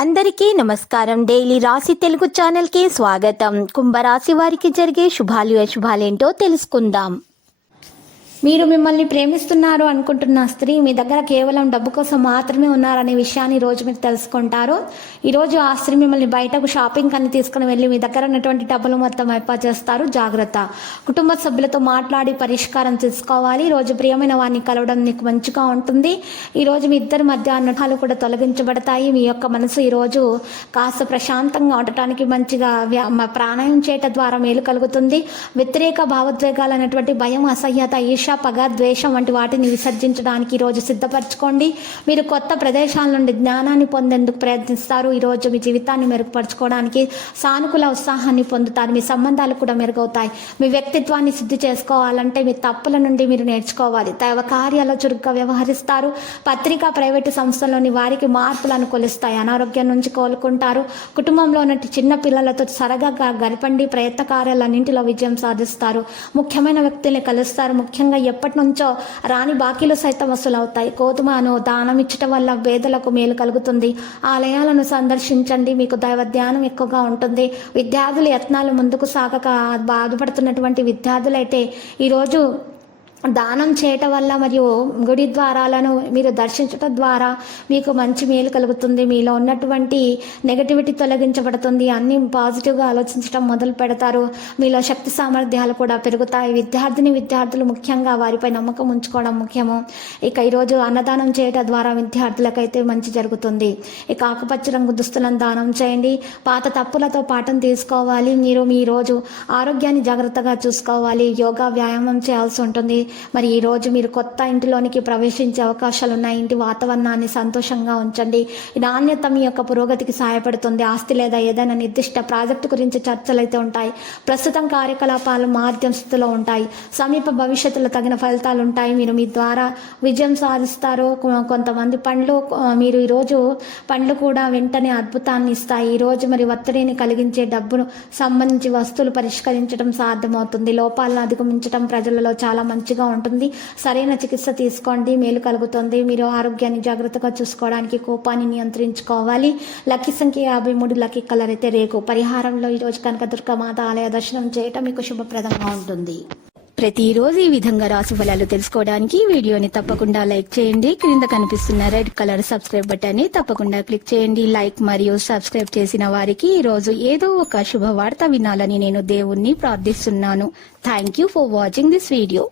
అందరికీ నమస్కారం. డైలీ రాశి తెలుగు ఛానల్కి స్వాగతం. కుంభరాశి వారికి జరిగే శుభాలు అశుభాలేంటో తెలుసుకుందాం. మీరు మిమ్మల్ని ప్రేమిస్తున్నారు అనుకుంటున్న స్త్రీ మీ దగ్గర కేవలం డబ్బు కోసం మాత్రమే ఉన్నారనే విషయాన్ని ఈరోజు మీరు తెలుసుకుంటారు. ఈరోజు ఆ స్త్రీ మిమ్మల్ని బయటకు షాపింగ్ అని తీసుకుని వెళ్ళి మీ దగ్గర ఉన్నటువంటి డబ్బులు మొత్తం అయిపా చేస్తారు. జాగ్రత్త. కుటుంబ సభ్యులతో మాట్లాడి పరిష్కారం తీసుకోవాలి. ఈరోజు ప్రియమైన వారిని కలవడం మీకు మంచిగా ఉంటుంది. ఈరోజు మీ ఇద్దరి మధ్య అన్నటాలు కూడా తొలగించబడతాయి. మీ యొక్క మనసు ఈరోజు కాస్త ప్రశాంతంగా ఉండటానికి మంచిగా ప్రాణాయం చేయటం ద్వారా మేలు కలుగుతుంది. వ్యతిరేక భావోద్వేగాలు అనేటువంటి భయం, అసహ్యత, ఈర్ష్య, పగ, ద్వేషం వంటి వాటిని విసర్జించడానికి ఈరోజు సిద్ధపరచుకోండి. మీరు కొత్త ప్రదేశాల నుండి జ్ఞానాన్ని పొందేందుకు ప్రయత్నిస్తారు. ఈరోజు మీ జీవితాన్ని మెరుగుపరచుకోవడానికి సానుకూల ఉత్సాహాన్ని పొందుతారు. మీ సంబంధాలు కూడా మెరుగవుతాయి. మీ వ్యక్తిత్వాన్ని శుద్ధి చేసుకోవాలంటే మీ తప్పుల నుండి మీరు నేర్చుకోవాలి. దైవ కార్యాల్లో చురుగ్గా వ్యవహరిస్తారు. పత్రికా, ప్రైవేటు సంస్థల్లోని వారికి మార్పులను కొలుస్తాయి. అనారోగ్యం నుంచి కోలుకుంటారు. కుటుంబంలో ఉన్న చిన్న పిల్లలతో సరదాగా గడపండి. ప్రయత్న కార్యాలన్నింటిలో విజయం సాధిస్తారు. ముఖ్యమైన వ్యక్తుల్ని కలుస్తారు. ముఖ్యంగా ఎప్పటి నుంచో రాని బాకీలు సైతం వసూలవుతాయి. గోధుమను దానం ఇచ్చటం వల్ల పేదలకు మేలు కలుగుతుంది. ఆలయాలను సందర్శించండి. మీకు దైవ ధ్యానం ఎక్కువగా ఉంటుంది. విద్యార్థుల యత్నాలు ముందుకు సాగక బాధపడుతున్నటువంటి విద్యార్థులైతే ఈరోజు దానం చేయటం వల్ల మరియు గుడి ద్వారాలను మీరు దర్శించటం ద్వారా మీకు మంచి మేలు కలుగుతుంది. మీలో ఉన్నటువంటి నెగటివిటీ తొలగించబడుతుంది. అన్ని పాజిటివ్గా ఆలోచించడం మొదలు పెడతారు. మీలో శక్తి సామర్థ్యాలు కూడా పెరుగుతాయి. విద్యార్థులు ముఖ్యంగా వారిపై నమ్మకం ఉంచుకోవడం ముఖ్యము. ఇక ఈరోజు అన్నదానం చేయటం ద్వారా విద్యార్థులకైతే మంచి జరుగుతుంది. ఇక ఆకుపచ్చ రంగు దుస్తులను దానం చేయండి. పాత తప్పులతో పాఠం తీసుకోవాలి. మీరు మీ రోజు ఆరోగ్యాన్ని జాగ్రత్తగా చూసుకోవాలి. యోగా, వ్యాయామం చేయాల్సి ఉంటుంది. మరి ఈ రోజు మీరు కొత్త ఇంటిలోనికి ప్రవేశించే అవకాశాలు ఉన్నాయి. ఇంటి వాతావరణాన్ని సంతోషంగా ఉంచండి. నాణ్యత మీ యొక్క పురోగతికి సహాయపడుతుంది. ఆస్తి లేదా ఏదైనా నిర్దిష్ట ప్రాజెక్టు గురించి చర్చలు అయితే ఉంటాయి. ప్రస్తుతం కార్యకలాపాలు మాధ్యమ స్థితిలో ఉంటాయి. సమీప భవిష్యత్తులో తగిన ఫలితాలు ఉంటాయి. మీరు మీ ద్వారా విజయం సాధిస్తారు. కొంతమంది మీరు ఈరోజు పండ్లు కూడా వెంటనే అద్భుతాన్ని ఇస్తాయి. ఈరోజు మరి ఒత్తిడిని కలిగించే డబ్బును సంబంధించి వస్తువులు పరిష్కరించడం సాధ్యమవుతుంది. లోపాలను అధిగమించడం ప్రజలలో చాలా మంచిగా ఉంటుంది. సరైన చికిత్స తీసుకోండి, మేలు కలుగుతుంది. మీరు ఆరోగ్యాన్ని జాగ్రత్తగా చూసుకోవడానికి కోపాన్ని నియంత్రించుకోవాలి. లక్కీ సంఖ్య 53, లక్కీ కలర్ అయితే రేగు. పరిహారంలో ఈరోజు కనకదుర్గ మాత ఆలయ దర్శనం చేయటం మీకు శుభప్రదంగా ఉంటుంది. ప్రతిరోజు ఈ విధంగా రాశి ఫలాలు తెలుసుకోవడానికి వీడియోని తప్పకుండా లైక్ చేయండి. క్రింద కనిపిస్తున్న రెడ్ కలర్ సబ్స్క్రైబ్ బటన్ ని తప్పకుండా క్లిక్ చేయండి. లైక్ మరియు సబ్స్క్రైబ్ చేసిన వారికి ఈ రోజు ఏదో ఒక శుభవార్త వినాలని నేను దేవుణ్ణి ప్రార్థిస్తున్నాను. Thank you for watching this video.